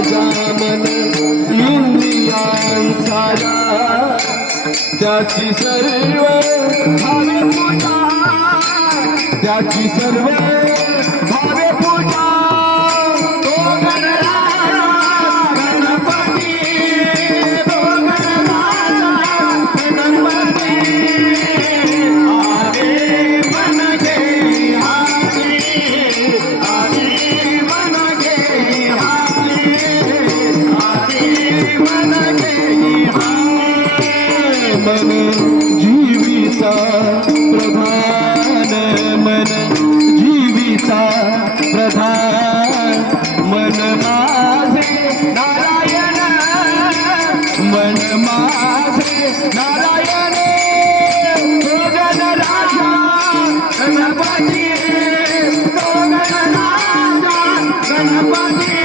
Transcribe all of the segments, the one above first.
माझा मन इंद्रियांसारा. त्याची सर्व भावे पूजा त्याची सर्व जीविता प्रधान मन जीविता प्रधान मन माझे नारायण मन माझे नारायण. गणपती गणपती.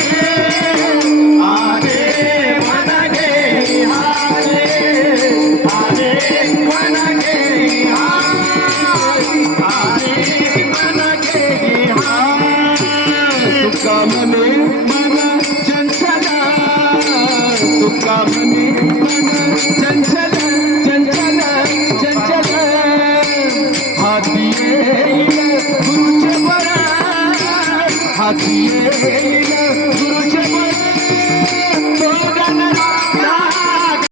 Hey,